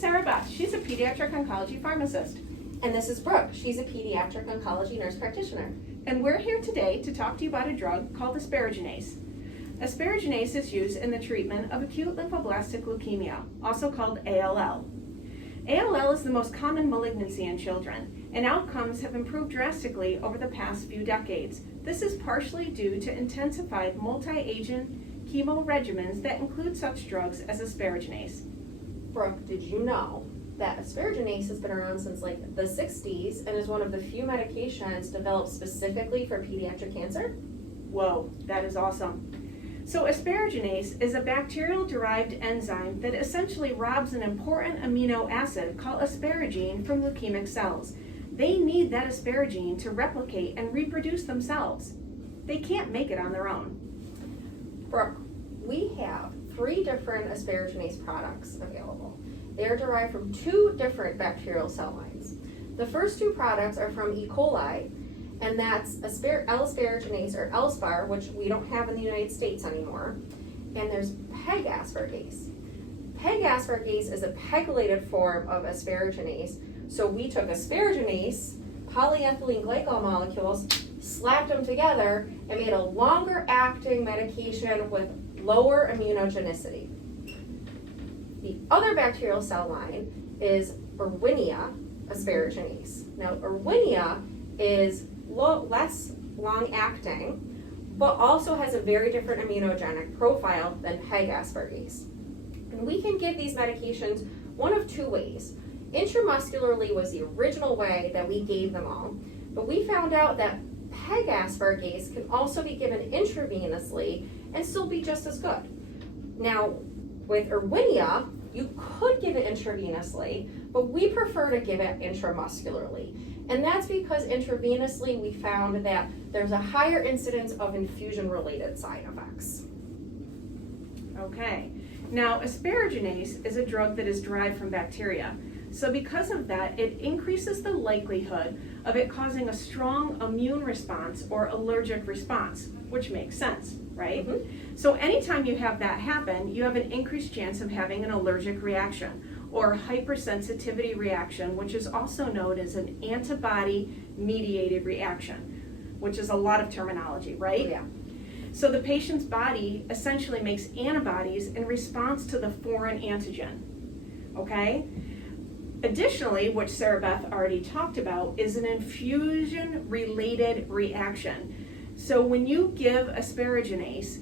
Sarah Beth. She's a pediatric oncology pharmacist. And this is Brooke. She's a pediatric oncology nurse practitioner. And we're here today to talk to you about a drug called asparaginase. Asparaginase is used in the treatment of acute lymphoblastic leukemia, also called ALL. ALL is the most common malignancy in children, and outcomes have improved drastically over the past few decades. This is partially due to intensified multi-agent chemo regimens that include such drugs as asparaginase. Brooke, did you know that asparaginase has been around since like the 60s and is one of the few medications developed specifically for pediatric cancer? Whoa, that is awesome. So asparaginase is a bacterial-derived enzyme that essentially robs an important amino acid called asparagine from leukemic cells. They need that asparagine to replicate and reproduce themselves. They can't make it on their own. Brooke, we have 3 different asparaginase products available. They are derived from 2 different bacterial cell lines. The first 2 products are from E. coli, and that's L-asparaginase or L-spar, which we don't have in the United States anymore. And there's PEG asparagase. PEG asparagase is a pegylated form of asparaginase. So we took asparaginase, polyethylene glycol molecules, slapped them together, and made a longer acting medication with lower immunogenicity. The other bacterial cell line is Erwinia asparaginase. Now, Erwinia is less long-acting, but also has a very different immunogenic profile than PEG asparagase. And we can give these medications one of 2 ways. Intramuscularly was the original way that we gave them all, but we found out that PEG asparagase can also be given intravenously and still be just as good. Now, with Erwinia, you could give it intravenously, but we prefer to give it intramuscularly. And that's because intravenously we found that there's a higher incidence of infusion-related side effects. Okay. Now, asparaginase is a drug that is derived from bacteria. So because of that, it increases the likelihood of it causing a strong immune response or allergic response, which makes sense, right? Mm-hmm. So anytime you have that happen, you have an increased chance of having an allergic reaction or hypersensitivity reaction, which is also known as an antibody-mediated reaction, which is a lot of terminology, right? Yeah. So the patient's body essentially makes antibodies in response to the foreign antigen, okay? Additionally, which Sarah Beth already talked about, is an infusion-related reaction. So when you give asparaginase,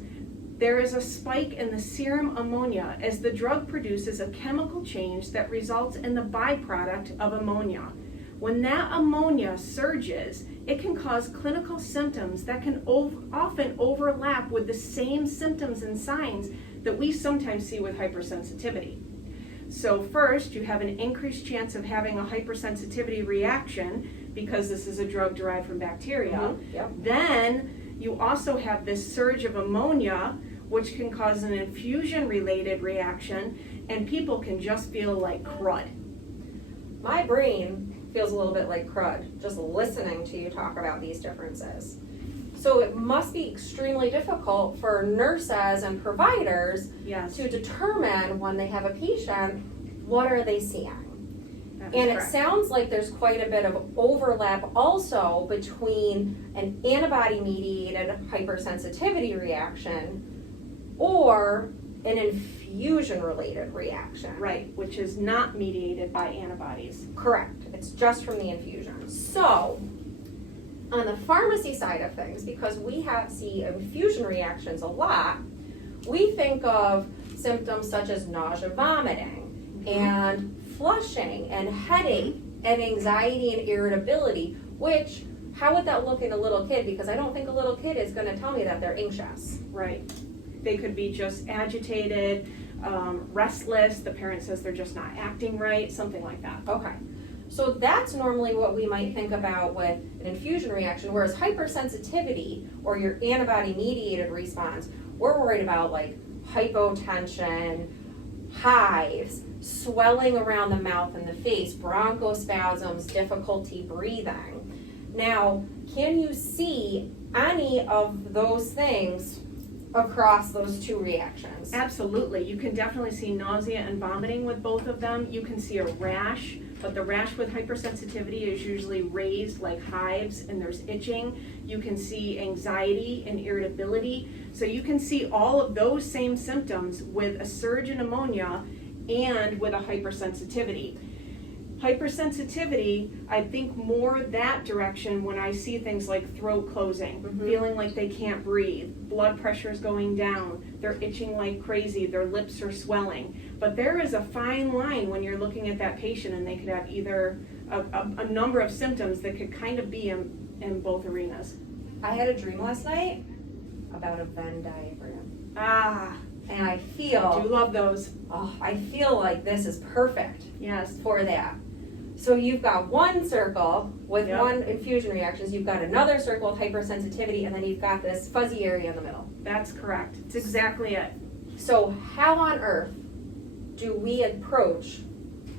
there is a spike in the serum ammonia as the drug produces a chemical change that results in the byproduct of ammonia. When that ammonia surges, it can cause clinical symptoms that can often overlap with the same symptoms and signs that we sometimes see with hypersensitivity. So first, you have an increased chance of having a hypersensitivity reaction because this is a drug derived from bacteria. Mm-hmm. Yep. Then you also have this surge of ammonia, which can cause an infusion-related reaction, and people can just feel like crud. My brain feels a little bit like crud just listening to you talk about these differences. So it must be extremely difficult for nurses and providers to determine when they have a patient, what are they seeing? And it sounds like there's quite a bit of overlap also between an antibody-mediated hypersensitivity reaction or an infusion-related reaction. Right, which is not mediated by antibodies. Correct. It's just from the infusion. So, on the pharmacy side of things, because we see infusion reactions a lot, we think of symptoms such as nausea, vomiting, and flushing, and headache, and anxiety and irritability, which, how would that look in a little kid? Because I don't think a little kid is going to tell me that they're anxious. Right. They could be just agitated, restless, the parent says they're just not acting right, something like that. Okay. So that's normally what we might think about with an infusion reaction, whereas hypersensitivity or your antibody-mediated response, we're worried about like hypotension, hives, swelling around the mouth and the face, bronchospasms, difficulty breathing. Now, can you see any of those things across those two reactions? Absolutely. You can definitely see nausea and vomiting with both of them. You can see a rash, but the rash with hypersensitivity is usually raised like hives and there's itching. You can see anxiety and irritability. So you can see all of those same symptoms with a surge in ammonia and with a hypersensitivity. Hypersensitivity, I think more that direction when I see things like throat closing, feeling like they can't breathe, blood pressure is going down, they're itching like crazy, their lips are swelling. But there is a fine line when you're looking at that patient and they could have either a number of symptoms that could kind of be in both arenas. I had a dream last night about a Venn diagram. Ah, And I I feel, do love those. I feel like this is perfect Yes. for that. So you've got one circle with Yep. one infusion reactions, you've got another circle with hypersensitivity, and then you've got this fuzzy area in the middle. That's correct. It's exactly it. So how on earth do we approach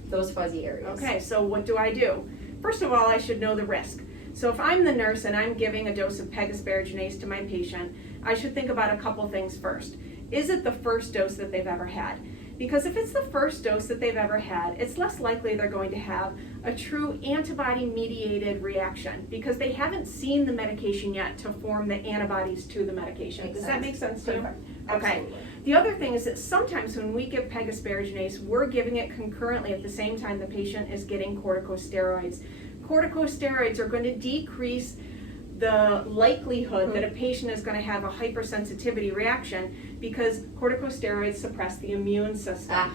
those fuzzy areas? Okay, so what do I do? First of all, I should know the risk. So if I'm the nurse and I'm giving a dose of peg asparaginase to my patient, I should think about a couple things first. Is it the first dose that they've ever had? Because if it's the first dose that they've ever had, it's less likely they're going to have a true antibody-mediated reaction because they haven't seen the medication yet to form the antibodies to the medication. Makes Does sense. that make sense to you? Perfect. Okay. Absolutely. The other thing is that sometimes when we give peg asparaginase, we're giving it concurrently at the same time the patient is getting corticosteroids. Corticosteroids are going to decrease the likelihood that a patient is going to have a hypersensitivity reaction because corticosteroids suppress the immune system. Ah,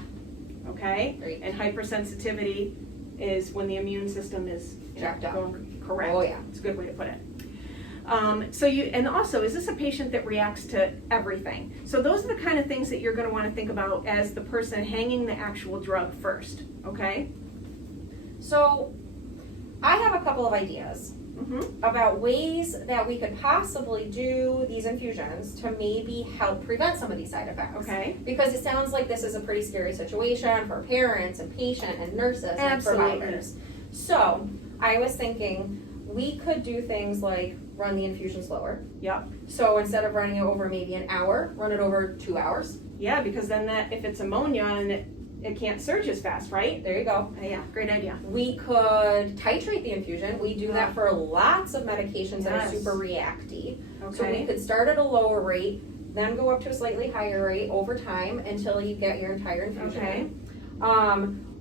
Okay? great. And hypersensitivity is when the immune system is Jacked up. going correct. Oh, yeah. It's a good way to put it. And also, is this a patient that reacts to everything? So those are the kind of things that you're going to want to think about as the person hanging the actual drug first, okay? So I have a couple of ideas Mm-hmm. about ways that we could possibly do these infusions to maybe help prevent some of these side effects. Okay. Because it sounds like this is a pretty scary situation for parents and patient and nurses and Absolutely. providers. So I was thinking we could do things like run the infusion slower. Yep. So instead of running it over maybe an hour, run it over 2 hours. Yeah, because then if it's ammonia and it can't surge as fast, right? There you go. Yeah, great idea. We could titrate the infusion. We do that for lots of medications that are Yes. super reactive. So we Okay. could start at a lower rate, then go up to a slightly higher rate over time until you get your entire infusion. Okay.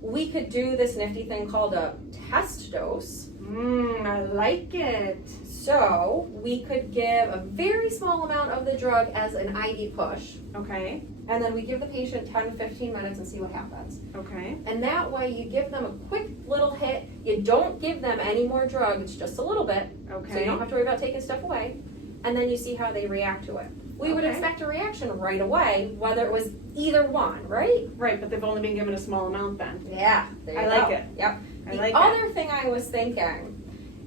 We could do this nifty thing called a test dose. I like it. So we could give a very small amount of the drug as an IV push, Okay. and then we give the patient 10 to 15 minutes and see what happens. Okay. And that way you give them a quick little hit. You don't give them any more drug, it's just a little bit. So you Okay. don't have to worry about taking stuff away. And then you see how they react to it. We would Okay. expect a reaction right away, whether it was either one, right? Right, but they've only been given a small amount then. Yeah, there you I go. like it. Yep. I The like it. other thing I was thinking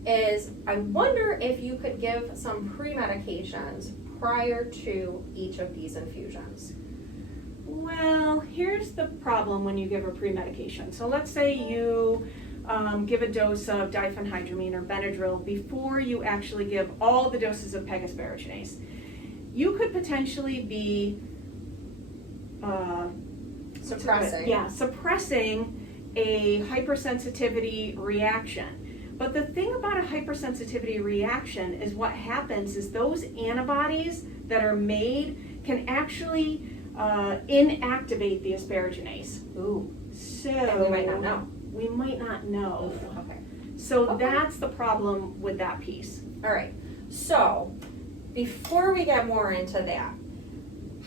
is I wonder if you could give some pre-medications prior to each of these infusions. Well, here's the problem when you give a pre-medication. So let's say you give a dose of diphenhydramine or Benadryl before you actually give all the doses of peg asparaginase. You could potentially be suppressing a hypersensitivity reaction. But the thing about a hypersensitivity reaction is what happens is those antibodies that are made can actually inactivate the asparaginase. Ooh. So And we might not know. We might not know. Okay. So Okay. that's the problem with that piece. All right. So before we get more into that,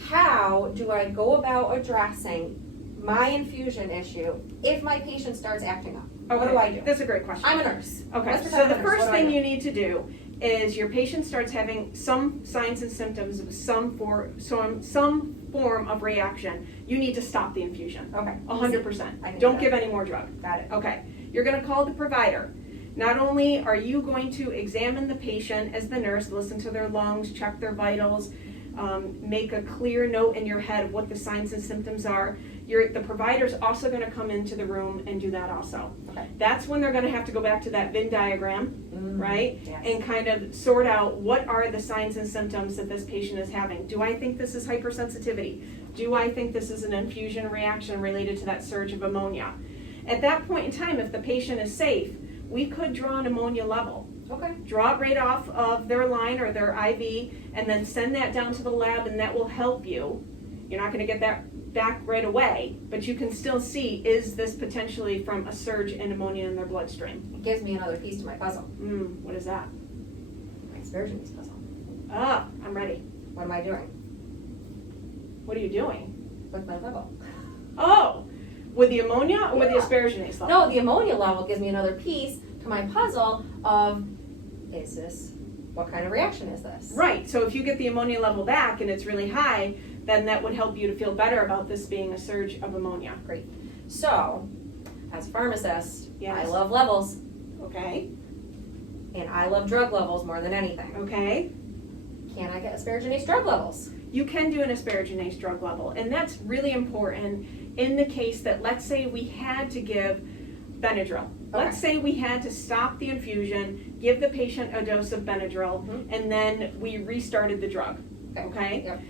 how do I go about addressing my infusion issue if my patient starts acting up? What do I do? That's a great question. I'm a nurse. Okay, Let's so pretend the I'm a nurse. first What do I thing do? you need to do is your patient starts having some signs and symptoms of some form of reaction. You need to stop the infusion. Okay. 100%. I can do Don't that. give any more drug. Got it. Okay, you're gonna call the provider. Not only are you going to examine the patient as the nurse, listen to their lungs, check their vitals, make a clear note in your head of what the signs and symptoms are, the provider's also gonna come into the room and do that also. Okay. That's when they're gonna have to go back to that Venn diagram, right? Yes. And kind of sort out what are the signs and symptoms that this patient is having. Do I think this is hypersensitivity? Do I think this is an infusion reaction related to that surge of ammonia? At that point in time, if the patient is safe, we could draw an ammonia level. Okay. Draw it right off of their line or their IV, and then send that down to the lab, and that will help you. You're not gonna get that back right away, but you can still see, is this potentially from a surge in ammonia in their bloodstream? It gives me another piece to my puzzle. What is that? My asparaginase puzzle. Ah, I'm ready. What am I doing What are you doing? with my level? Oh, with the ammonia or with the Yeah. asparaginase level? No, the ammonia level gives me another piece to my puzzle of, what kind of reaction is this? Right, so if you get the ammonia level back and it's really high, then that would help you to feel better about this being a surge of ammonia. Great. So, as a pharmacist, Yes. I love levels, Okay, and I love drug levels more than anything. okay. Can I get asparaginase drug levels? You can do an asparaginase drug level, and that's really important in the case that, let's say we had to give Benadryl. Let's say we had to stop the infusion, give the patient a dose of Benadryl, and then we restarted the drug, okay? Yep.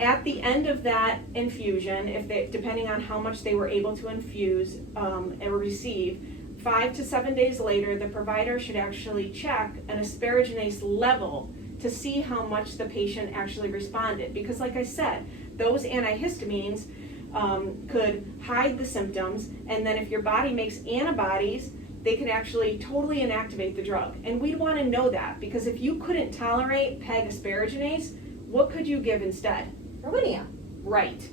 At the end of that infusion, depending on how much they were able to infuse and receive, 5 to 7 days later, the provider should actually check an asparaginase level to see how much the patient actually responded. Because like I said, those antihistamines could hide the symptoms, and then if your body makes antibodies, they can actually totally inactivate the drug. And we'd want to know that, because if you couldn't tolerate PEG asparaginase, what could you give instead? Erwinia. Right.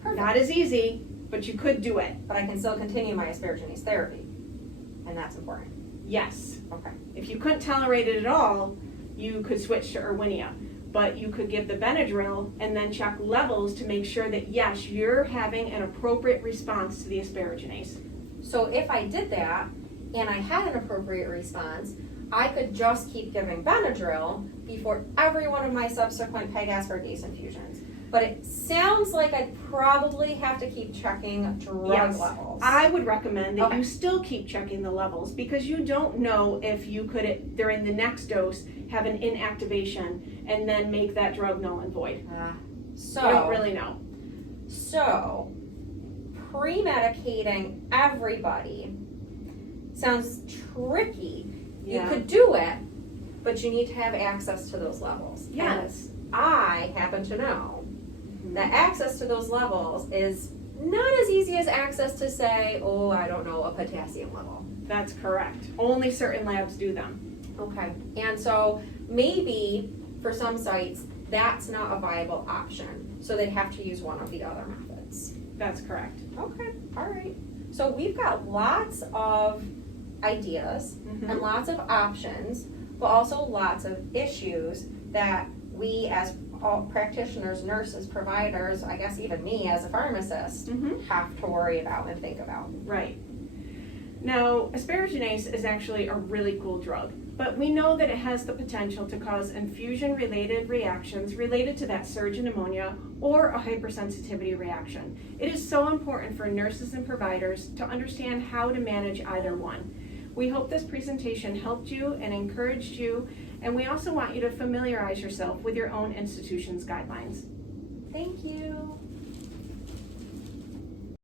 Perfect. Not as easy, but you could do it. But I can still continue my asparaginase therapy, and that's important. Yes. Okay. If you couldn't tolerate it at all, you could switch to Erwinia. But you could give the Benadryl and then check levels to make sure that, yes, you're having an appropriate response to the asparaginase. So if I did that, and I had an appropriate response, I could just keep giving Benadryl before every one of my subsequent PEG asparagase infusions. But it sounds like I'd probably have to keep checking drug Yes. levels. I would recommend that Okay. you still keep checking the levels, because you don't know if you could, during the next dose, have an inactivation and then make that drug null and void. So You don't really know. So, pre-medicating everybody sounds tricky. You could do it, but you need to have access to those levels. Yes. And I happen to know that access to those levels is not as easy as access to, say, a potassium level. That's correct. Only certain labs do them. Okay. And so maybe for some sites, that's not a viable option. So they'd have to use one of the other methods. That's correct. Okay, all right. So we've got lots of ideas and lots of options, but also lots of issues that we as all practitioners, nurses, providers, I guess even me as a pharmacist, have to worry about and think about. Right. Now, asparaginase is actually a really cool drug, but we know that it has the potential to cause infusion-related reactions related to that surge in ammonia or a hypersensitivity reaction. It is so important for nurses and providers to understand how to manage either one. We hope this presentation helped you and encouraged you, and we also want you to familiarize yourself with your own institution's guidelines. Thank you.